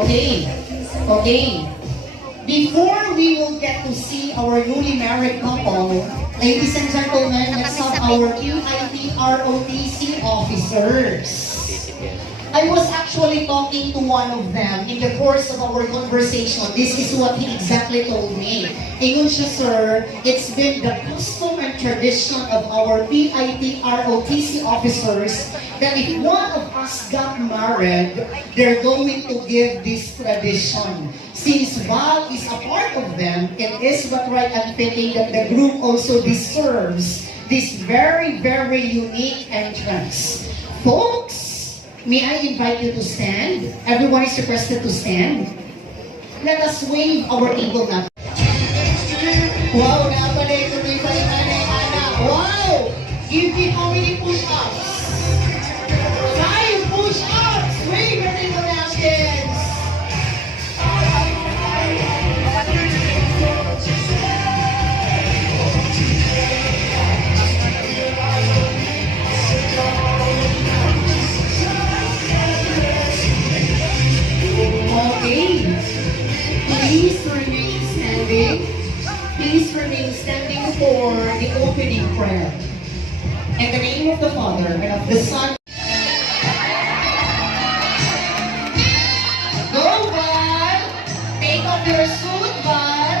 Okay. Okay. Before we will get to see our newly married couple, ladies and gentlemen, let's have our PIT ROTC officers. I was actually talking to one of them in the course of our conversation. This is what he exactly told me. Ingon siya, sir, it's been the custom and tradition of our PIT ROTC officers that if one of us got married, they're going to give this tradition. Since Val is a part of them, it is but right and fitting that the group also deserves this very, very unique entrance. Folks, may I invite you to stand? Everyone is requested to stand. Let us wave our eagle na. Wow, nabalay tuloy pa rin Nanay Ana. Wow! Give me how many push-ups? 5 push-ups! Wave your eagle napkins! Okay. Please remain standing. Please remain standing for the opening prayer. In the name of the Father, and of the Son. Go, Val! Take off your suit, Val!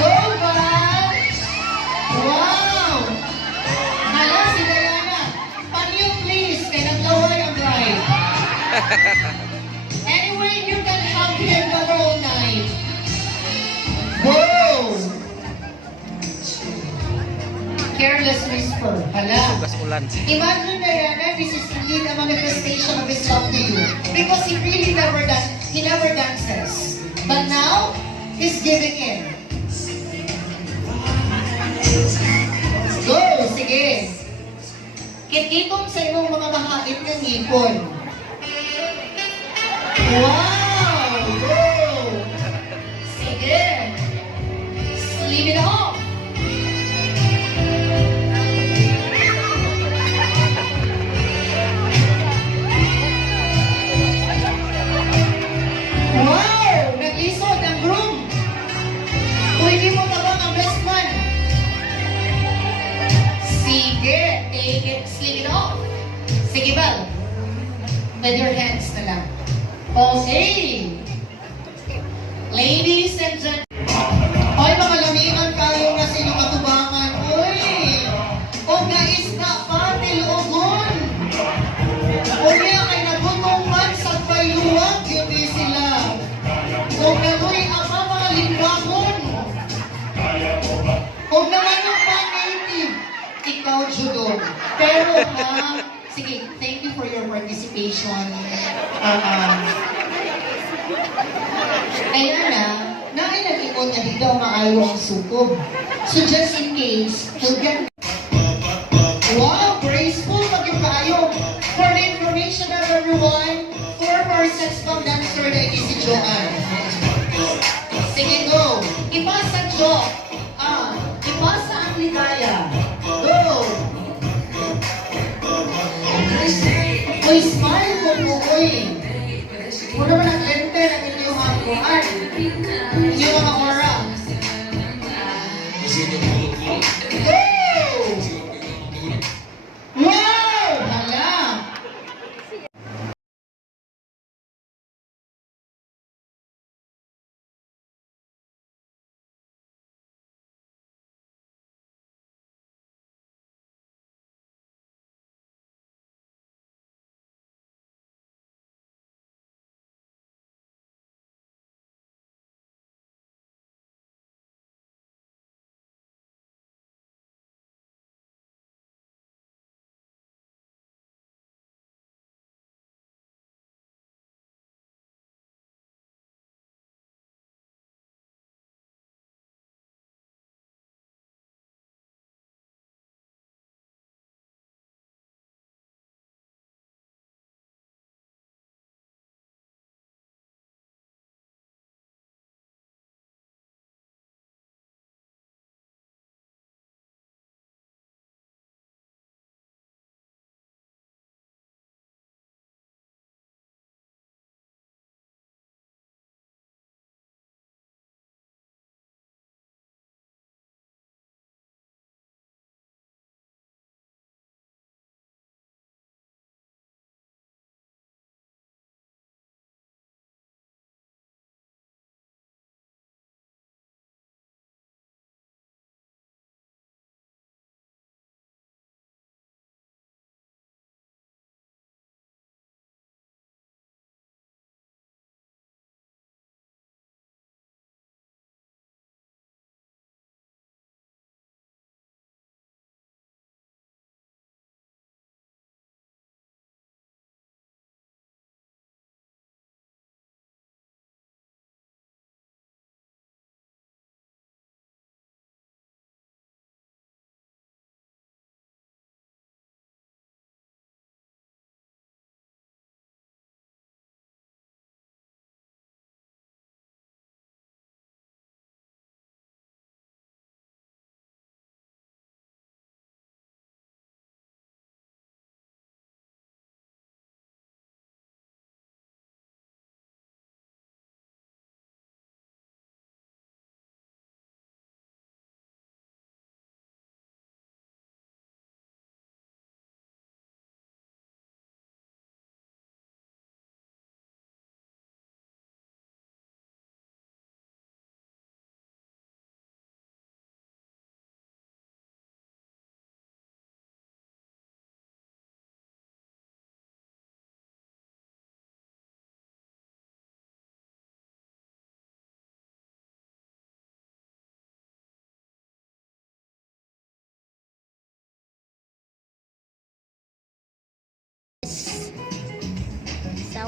Go, Val! Wow! Hala, si Diana. Panyo, please. Kaya naglaway ang bride. Anyway, you can have him the whole night. Whoa! Careless whisper. Hala. Imagine, Diana, this is indeed a manifestation of his love to you. Because he really never dances. But now, he's giving in. Go! Sige! Kititong sa iyong mga mahait ng ngipon. Wow! Go! Sige! Sleep it off! Wow! Nag-isod ang groom! Kung hindi mo tabang ang best man. Sige! Take it, sleep it off! Sige ba? With your hands na lang. Okay! Ladies and gentlemen, oy, mga lamian kayo na silang matubangan. Oy! O isda pa, tilugon! O niya kay nagutong man sa bayuwag, yun di sila. O gano'y ama mga limbahon. O naman yung native, ikaw judong. Pero sige, thank you for your participation. Kaya naay nag-ikot na dito maayo ang sukob. So just in case, we'll get... Wow, graceful maging kayo. For the information of everyone, 4 persons from dancer na ini si Joanne. Sige, go. Ipasa Jo. Ipasa ang ligaya. Go. Uy, smile mo po, uy. Kung naman naglente ng inyong hangguan, inyong mga aura.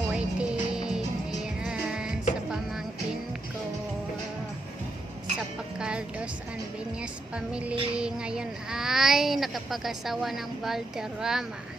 wedding. Ayan, sa pamangkin ko. Sa Pacaldos and Viñas family. Ngayon ay nakapag-asawa ng Valderrama.